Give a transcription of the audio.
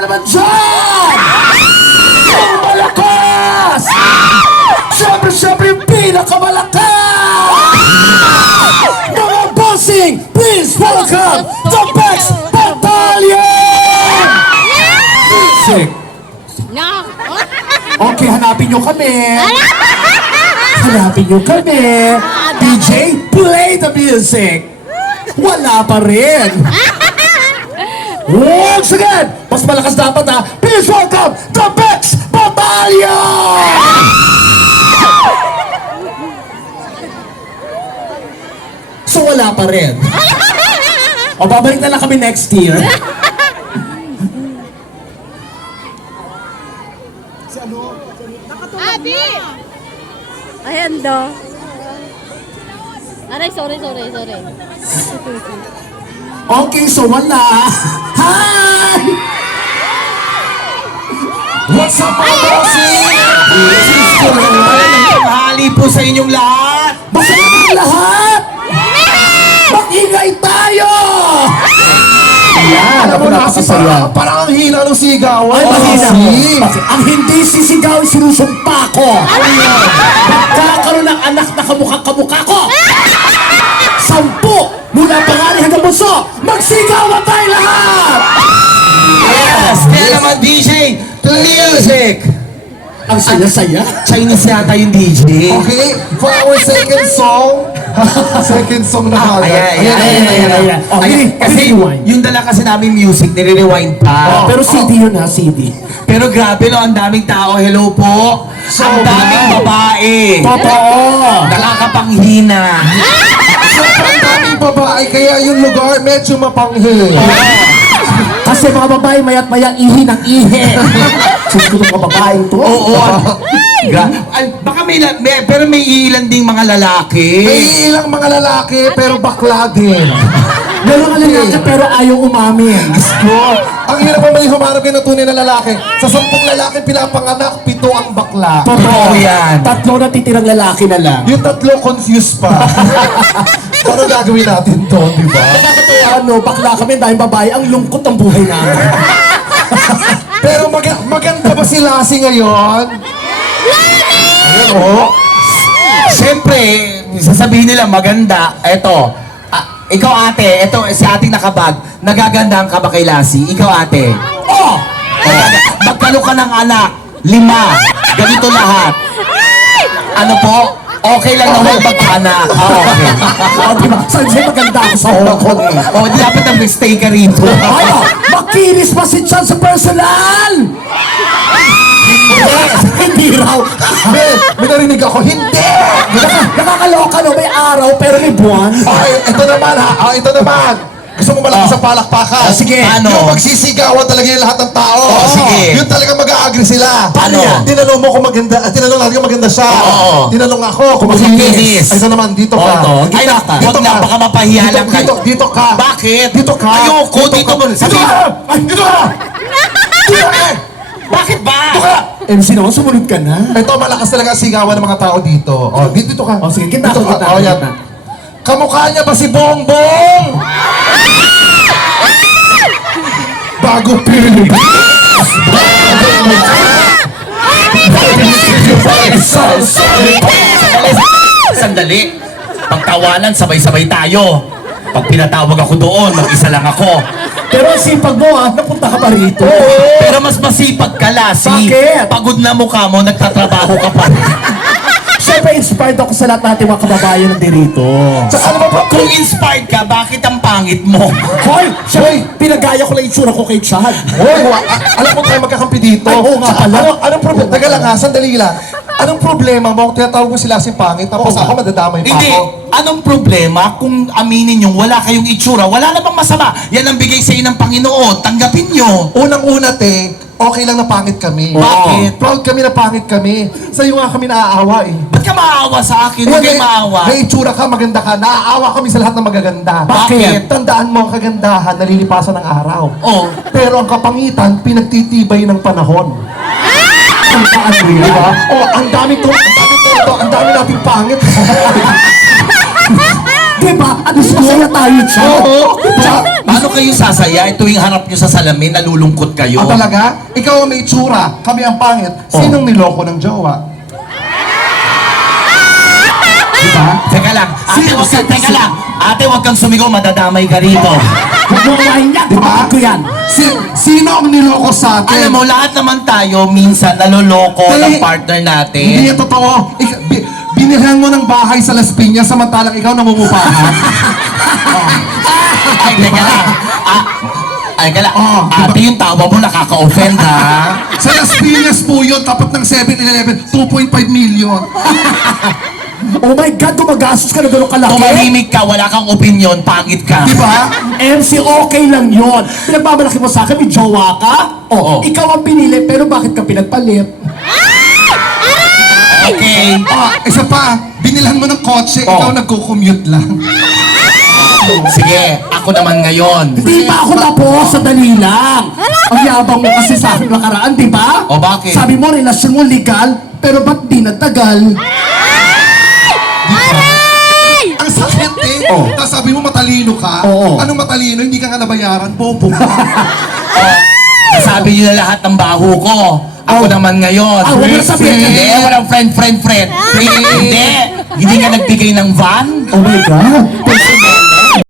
Ano naman dyan? Ang malakas! Siyempre yung pinakamalakas! Mga bossing, please welcome the Bex Battalion! Music. Okay, hanapin nyo kami. Hanapin nyo kami. DJ, play the music. Wala pa rin. Once again, mas malakas dapat ha. Please welcome the Bex Battalion! So wala pa rin. O babalik na lang kami next year. Abi! Ayan do. Aray, sorry. Okay, so wala. Hi! What's up, mga bossing? Tanghali po sa inyong lahat! Basta naman lahat! Mag-ingay tayo! Ayan, ako napakasaya. Parang ang hina ng sigawan. Ay, mahina mo. Kasi, Ang hindi sisigaw, sinusumpa ko. Magkakaroon ng anak na kamukha ko. 10 mula pangalan hanggang bunso. Magsigawan tayo lahat! Yes! Kaya naman DJ, music! Ang saya-saya. Chinese yata yung DJ. okay, for our second song na haga. Ayan. Kasi yung dala kasi namin music, nire-rewind pa. Pero CD yun ha, CD. Pero grabe no, ang daming tao. Hello po. Ang daming babae. Totoo. Nakakapanghina. Sobrang daming babae, kaya yung lugar medyo mapanghi. Kasi mga babae mayat maya ihi ng ihi. Sus ko itong mga babaeng to. Oo. Baka pero may ilan ding mga lalaki. May ilang mga lalaki, pero bakla din. Meron nga lalaki pero ayaw umamin. Ang hirap pa may humarap yun ng tunay na lalaki. Sa 10 lalaki pinapanganak, 7 ang bakla. Totoo yan. 3 na titirang lalaki na lang. Yung 3 confused pa. Paano gagawin natin to, di ba? Ano, bakla kami dahil babae, ang lungkot ng buhay namin. Pero maganda ba si Lassie ngayon? Ayan, oh. Siyempre, sasabihin nila maganda. Eto, ikaw ate, eto si ating nakabag. Nagagandahan ka ba kay Lassie? Ikaw ate. Oh! Magkalo ka ng anak. 5. Ganito lahat. Ano po? Okay lang na huwag magkaanak. Okay. O, diba? Saan siya maganda ako sa Hong Kong eh? O, di dapat nag-stay ka rito. Ano? Makinis pa si Chan sa personal! Hindi raw. May narinig ako, hindi! Nakakaloka no, may araw pero may buwan. Ay, ito naman ha. Ito naman. Gusto mo malakas ang palakpakan? Sige. Ano? Yung magsisigawan talaga yung lahat ng tao. Sige. Yung talaga mag-a-agree sila. Paano yan? Tinanong mo kung maganda, tinanong natin kung maganda siya. Oo. Tinanong ako kung Kung makinis. makinis. Ay, ito naman, dito ka. Ay, wag na, baka mapahiya lang kayo. Dito ka. Bakit? Dito ka. Ayoko, dito mo. Dito ka. Ay, dito ka. Dito ka. Bakit ba? Dito ka. MC naman, sumunod ka na. Ito, malakas talaga ang sigawan ng mga tao dito. Oh, dito ka. O sige, kita Dito ko, ka. kita. Oh, yan. Kamukha niya ba si Bongbong? Bago Pilipinas! Sandali. Pagtawanan, sabay-sabay tayo. Pag pinatawag ako doon, mag-isa lang ako. Pero ang sipag mo ha, napunta ka pa rito. Pero mas masipag ka, Lassie. Bakit? Pagod na mukha mo, nagtatrabaho ka pa. Siyempre, inspired ako sa lahat natin mga kababayan na dito. Sa ano ba? Kung inspired ka, bakit ang pangit mo? Hoy! Siyempre, pinagaya ko lang yung tsura ko kay Chad. Hoy, alam mo tayo magkakampi dito. Ay, oo nga pala. Anong problema? Taga lang ha, sandali lang. Anong problema mo? Tinatawag mo sila si pangit, tapos Oo ako madadamay pa Hindi. ako. Anong problema kung aminin yung wala kayong itsura? Wala na bang masama? Yan ang bigay sa ng Panginoon. Tanggapin nyo. Unang-una, te, okay lang na pangit kami. Bakit? Proud kami na pangit kami. Sa'yo nga kami naaawa eh. Ba't ka maawa sa akin? Huwag kayo maawa. May itsura ka, maganda ka. Naaawa kami sa lahat ng magaganda. Bakit? Tandaan mo ang kagandahan, nalilipasan ng araw. Oh. Pero ang kapangitan, pinagtitibay ng panahon. Ang paano yun? Diba? Ang dami nating pangit. Diba? At least masaya tayo siya. Oo. Tsaka, paano kayo sasaya? Tuwing harap nyo sa salamin, nalulungkot kayo. Ah, talaga? Ikaw ang may tsura, kami ang pangit. Sinong niloko ng jowa? Diba? Teka lang, teka lang. Ate, huwag kang sumigaw, madadamay ka rito. Huwag mo kumain yan. Diba? Kapatid ko yan. Sino ang niloko sa atin? Alam mo, lahat naman tayo, minsan naloloko ng Hindi. partner natin. Hindi yan totoo. Binilhan mo ng bahay sa Las Piñas samantalang ikaw namumupahan. Ay, teka lang. Ay, teka lang. Ate, yung tawa mo nakaka-offend, ha? Sa Las Piñas po yun, tapat ng 7-Eleven, 2.5 million. Oh my God, gumagastos ka na gano'ng kalaki. Tumahimik ka, wala kang opinion, pangit ka. Diba? MC, okay lang yun. Pinagmamalaki mo sa akin, may jowa ka? Oo. Ikaw ang pinili, pero bakit ka pinagpalit? Okay. Isa pa, binilhan mo ng kotse, ikaw nagko-commute lang. Sige, ako naman ngayon. Hindi pa ako tapos, sandali lang. Ang yabang mo kasi sa akin nakaraan, di ba? O, bakit? Sabi mo, relasyon mo legal, pero ba't di natagal? Ang sakit eh. Tapos sabi mo matalino ka. Oo. Anong matalino? Hindi ka nga nabayaran. Bobo ka. Nasabi niyo na lahat ng baho ko. Ako naman ngayon. Ah, huwag mo na sabihin. Hindi, walang friend. Hindi. Hindi nga nagbigay ng van. Oh my God. Personal.